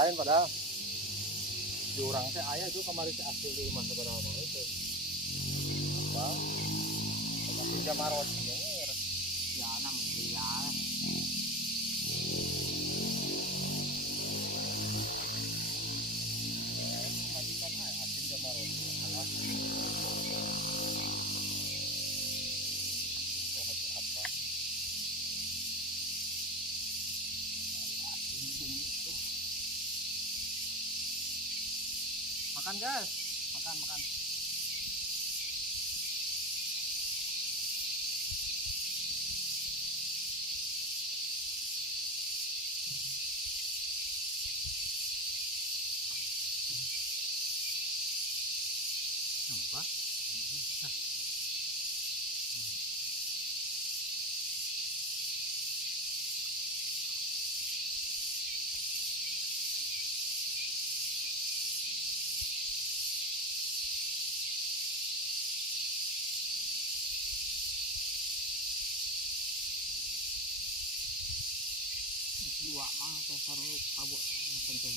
lain padahal di orang teh ayah itu kemarin teh asli di rumah seberapa itu apa tapi Jamarot denger ya namun dia majikan ayah asli Jamarot alas apa makan guys makan apa dua mah teh sarung kabut penting.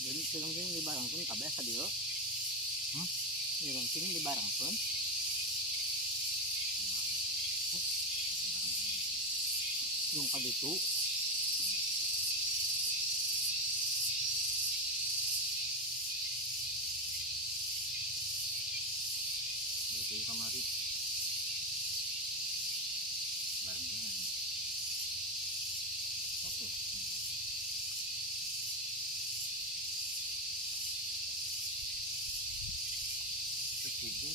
Jadi film di barang pun kabeh sadio. Film di barang pun. Yung kaditu. itu kamari barang oke kubu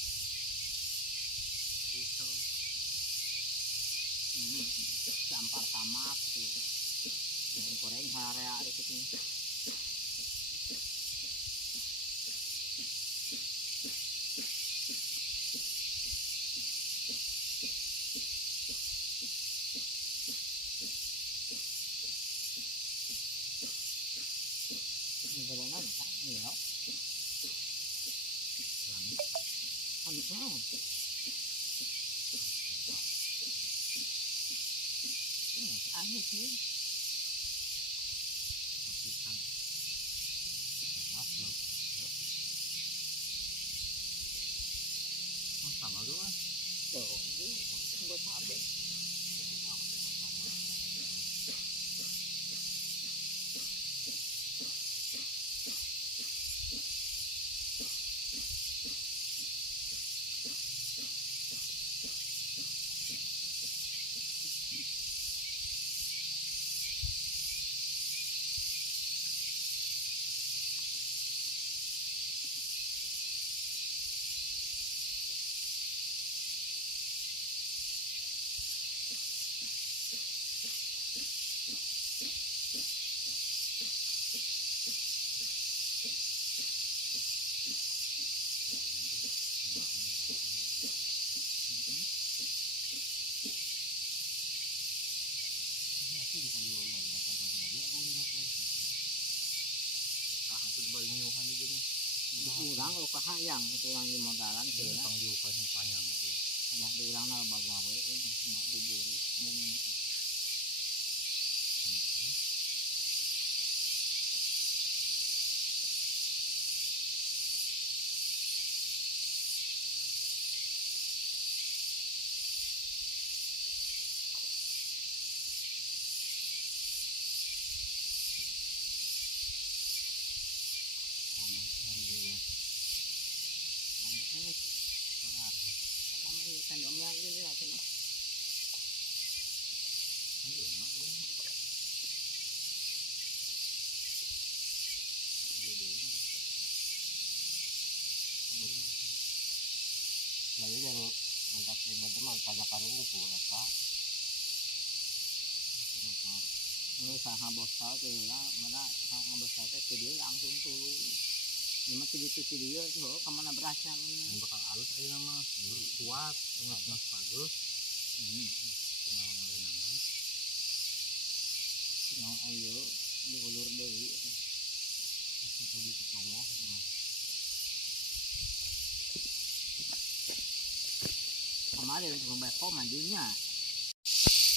pisau Campar sama gitu. Goreng area itu tuh. Ini gorengan kan? Iya. Aneh sih. pisang maaf lo sama doang Tuh, gue sabe. Kurang kalau kahayang itu yang di modalan sih ya. panggiukan yang panjang gitu Ada diulang na bagawe mak bubur mung kan domnya ini lah kan. Lalu yang mendapat teman-teman tanyakan ini apa? Usaha ngabosal teh lah, mana ngabosal teh teh dia langsung tuluy. Cuma itu dia tuh kemana berasnya Yang bakal halus aja nama kuat ingat mas bagus tinggal ngalenangan yang ayo diulur deui itu di Tongo kemarin ke Beko mandinya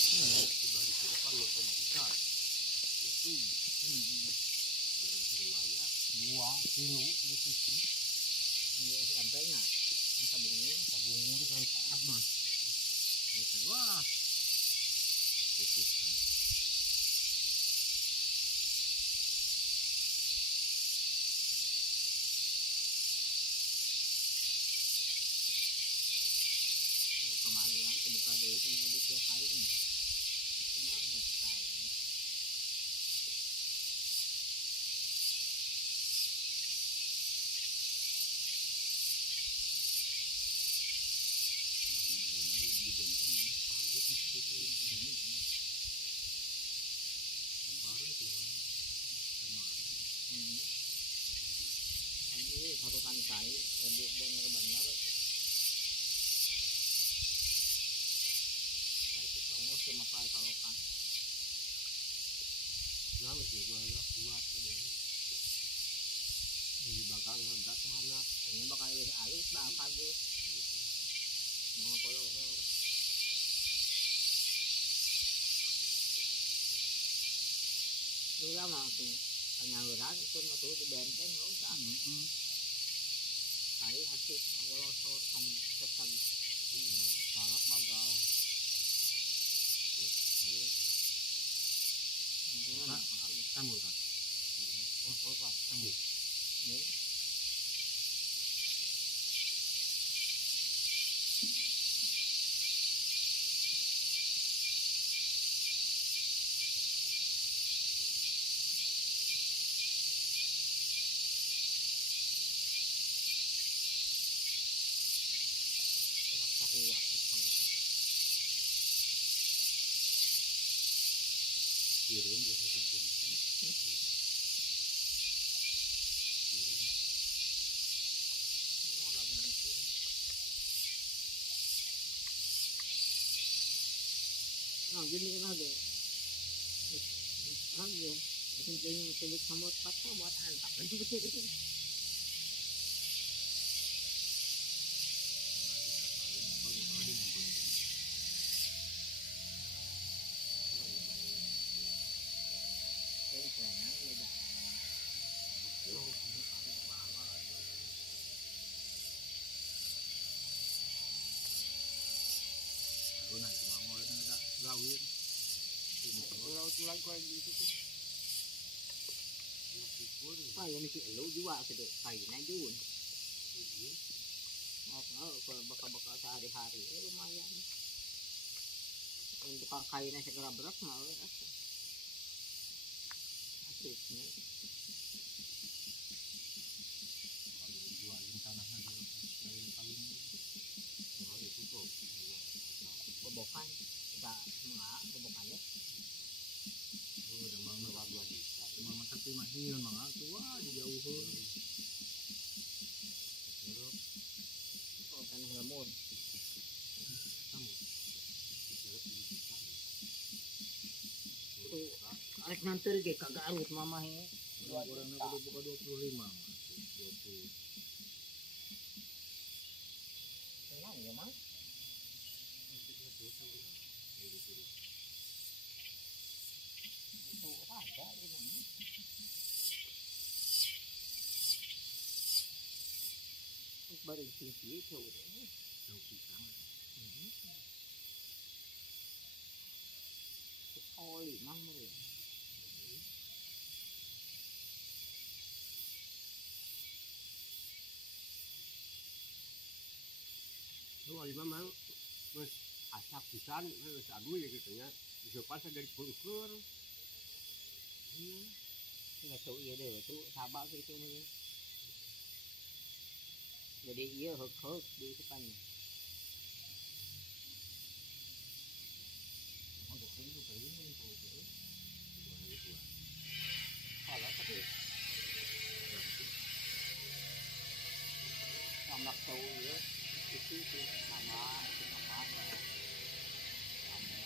sudah dikira kan lo bisa itu lumayan 2 kilo ini SMP nya yang tabungur kan tanah mas itu wah itu kan kemarin kan kebuka deui punya ada tiap hari nih cuma nggak sekali ini satu tangkai tadi benar-benar saya itu kamu cuma kayak kalokan jauh sih gua buat ini bakal hendak anak ini bakal lebih halus bakal tuh mau kalau dulu lama tuh penyaluran itu masuk di benteng nggak usah kali asik kalau sor kan pesan sangat bagal kamu kan kamu kirim dia sampai nah gini kan ada aja penting pilih samot patah buat antap itu betul itu naik mau ada gawin kalau tulang kau gitu tuh ah yang mesti elu juga gitu kayu najun kalau bakal sehari-hari lumayan untuk kayunya segera berat mau asiknya jualin tanahnya dulu kawin itu tuh bobokan kita enggak bobokannya udah mau ngewa 2 juta cuma tapi masih memang tuh wah dijauhin oh kan helmun kamu tuh arek nanti ge kagak arut mama he orangnya udah buka 25 mas 20 tenang ya mang itu ada ini baru tinggi itu jauh pisang oli mang mere lu wali memang wes asap pisan wes aduh ya gitu ya bisa pas dari pulkur nggak tahu iya deh itu sabar gitu nih jadi iya hek di depan untuk itu kali ini anak tahu ya itu sama itu apa kamu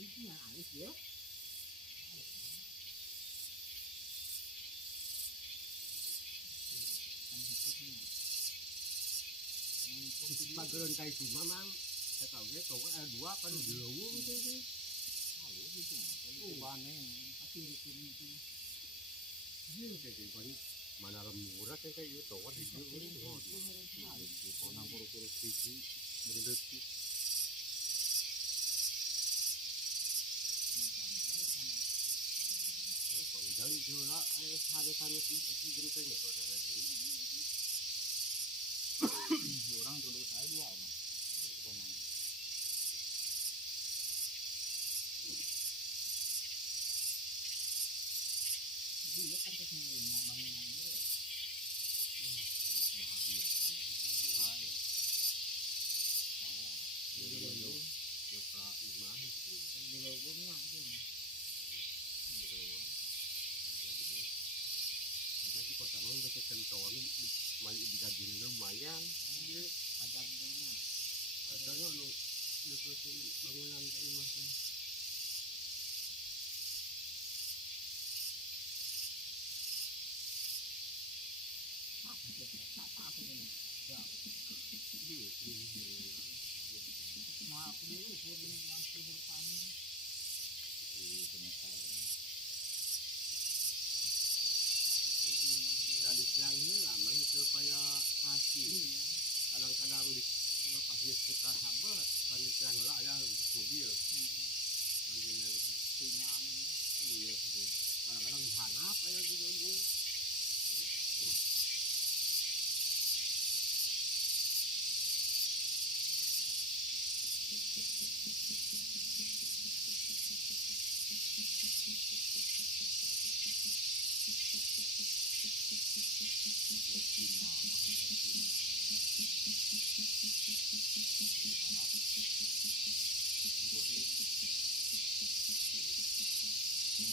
ini yang alis dia Pageren kayak itu memang saya tahu dia tahu ada dua kan dulu gitu lalu gitu itu panen pasti ini itu ini kayak gini mana remurah kayak gitu kan di dulu di konang puru-puru tinggi berdetik jadi juga hari-hari itu beritanya kalau ada ini orang dulu saya dua mas konang dia kan kesini bangunan itu bahaya bahaya tahu joka imah gitu di bawahnya itu di kota mau udah kekentuan malu digadiin lumayan pajak dulunya asalnya anu deketin bangunan imah kan apa ini ya mau aku dulu pun langsung bertani dari siangnya lama itu supaya kasih kadang-kadang di pas dia suka sahabat kan di siang lah ya mobil panjangnya punya iya kadang-kadang hanap aja di gembung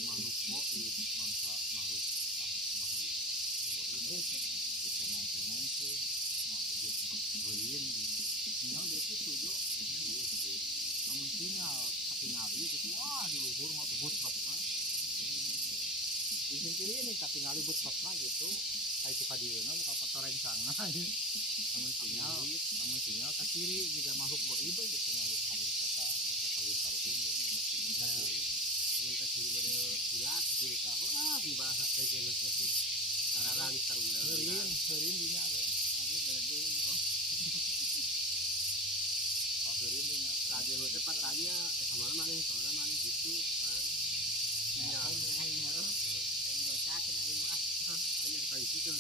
makhluk goib bangsa makhluk kita mungkin makhluk berlin tinggal di situ jo namun tinggal katingali gitu wah di luhur mau tebut batna di sini kiri ini katingali but batna gitu kayak itu kadieuna buka patoreng sana namun sinyal ke kiri juga makhluk goib gitu makhluk halus kata tahun karuhun ya teman kasih model pilat gitu wah di bahasa kayak gitu sih cara rancang herin dunia ada gede herin dunia radio itu patahnya kemana mana gitu kan ya merah dosa kena iwas ayo kayak itu tuh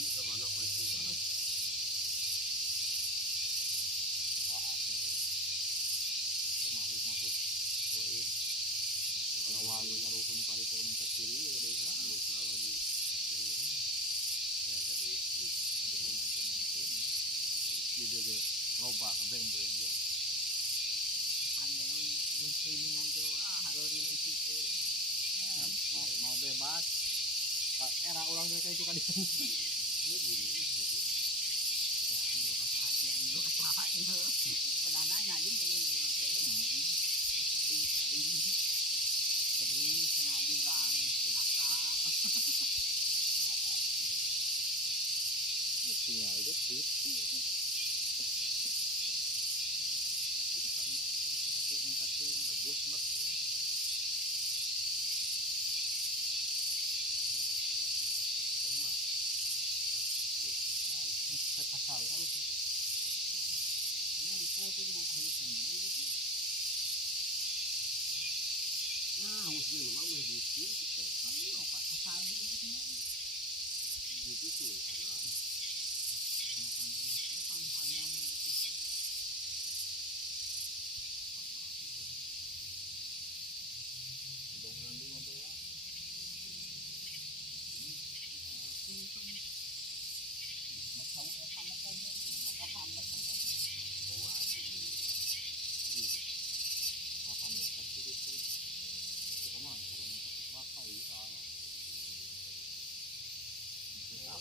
ini kemana kau itu makhluk goib awal karuhun paripurna mencak kiri ya desa selalu di akhirnya jaga itu ide ge loba kabeng breng yo kan yang muslimin aja harorin mau bebas era ulang dari itu kan Ini gini, jadi tinggal dikit rebus mak kasal tahu nah, harus gue memang lebih kita. Gitu tuh, karena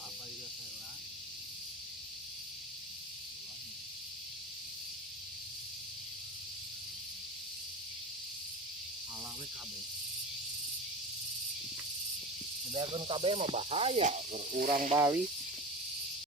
apa ini Serla? halang we kabeh bedakeun kabeh mah bahaya urang Bali